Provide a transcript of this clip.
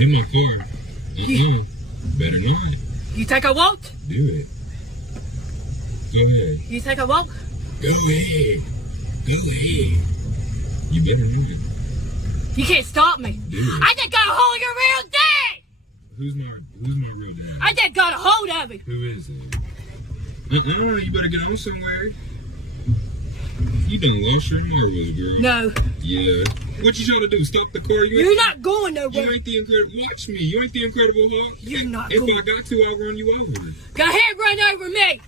hit my car. Better not. You think I won't? Do it. Go ahead. You think I won't? Go ahead. Go ahead. You better not. You can't stop me. Do it. I just got a hold of your real dad! Who's my real dad? I just got a hold of him. Who is it? You better get on somewhere. You done lost your nervous, girl. No. Yeah. What you trying to do? Stop the car? You're not going nowhere. You ain't the Incredible. Watch me. You ain't the Incredible Hulk. You're not if going. I got to, I'll run you over. Go ahead, run over me.